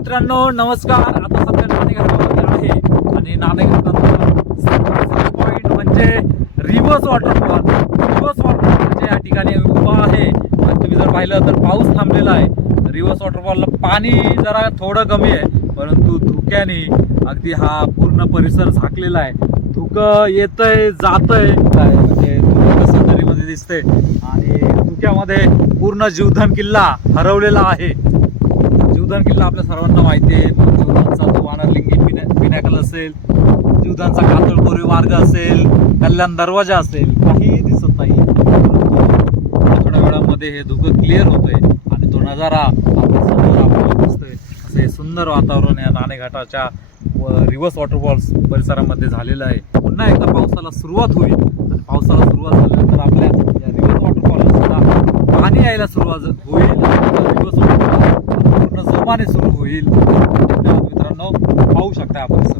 मित्रांनो नमस्कार. आता सध्या नाणेघाटामध्ये आहे. आणि नाणेघाटाचा पॉईंट म्हणजे रिव्हर्स वॉटरफॉल रिव्हर्स वॉटरफॉल या ठिकाणी उभा आहे. आणि तुम्ही जर पाहिलं तर पाऊस थांबलेला आहे. रिव्हर्स वॉटरफॉलला पाणी जरा थोडं कमी आहे. परंतु धुक्याने अगदी हा पूर्ण परिसर झाकलेला आहे. धुकं येतंय जातंय. काय म्हणजे धुकं कसं दरीमध्ये दिसतंय. आणि धुक्यामध्ये पूर्ण जीवधन किल्ला हरवलेला आहे. जीवदान किल्ला आपल्या सर्वांना माहिती आहे. जीवदानचा तो वानरलिंगी पिण्या पिनॅकल असेल जीवदानचा कातळ मार्ग असेल कल्याण दरवाजा असेल काहीही दिसत नाही थोड्या वेळामध्ये हे धुकं क्लिअर होतंय आणि तो नजारा आपल्यासमोर आपल्याला दिसतोय. असं हे सुंदर वातावरण या नाणेघाटाच्या रिव्हर्स वॉटरफॉल्स परिसरामध्ये झालेलं आहे. पुन्हा एकदा पावसाला सुरुवात होईल. आणि पावसाला सुरुवात झाल्यानंतर आपल्या या रिव्हर्स वॉटरफॉलला सुद्धा पाणी यायला सुरुवात होईल. रिव्हर्स वॉटरफॉल जोमाने सुरू होईल. मित्रांनो पाहू शकता आपण सर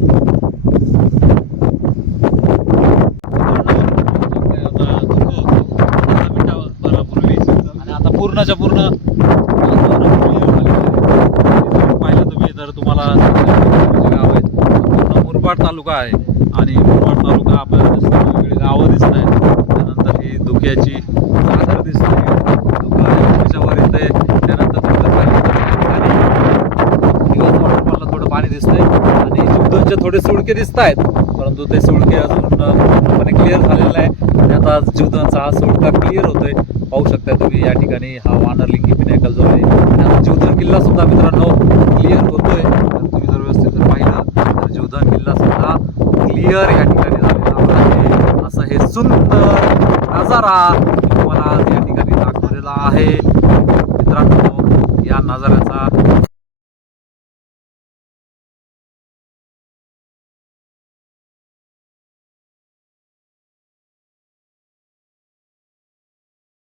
आणि आता पूर्णच्या पूर्ण पाहिलं तुम्ही तर तुम्हाला गाव आहे. पूर्ण मुरबाड तालुका आहे आणि मुरबाड तालुका आपल्याला दिसतो वेगवेगळी गावं दिसत आहेत त्यानंतर ही धुक्याची चादर दिसते धुकं आहे त्याच्यावर येते त्यानंतर थोडं पाहिलं तर या ठिकाणी दिवस वॉटरफॉलला थोडं पाणी दिसतंय आणि थोडे सुळके दिसत आहेत परंतु ते सुळके अजून पूर्णपणे क्लिअर झालेलं आहे. आणि आता जीवधनचा हा सुळका क्लिअर होतोय. पाहू शकता तुम्ही या ठिकाणी हा वानरलिंगी पिनॅकल जो आहे. आणि आता जीवधन किल्ला सुद्धा मित्रांनो क्लिअर होतोय. तर तुम्ही जर व्यवस्थित जर पाहिलं तर जीवधन किल्ला सुद्धा क्लिअर या ठिकाणी झालेला आहे. असं हे सुंदर नजारा तुम्हाला आज या ठिकाणी दाखवलेला आहे. मित्रांनो या नजाऱ्याचा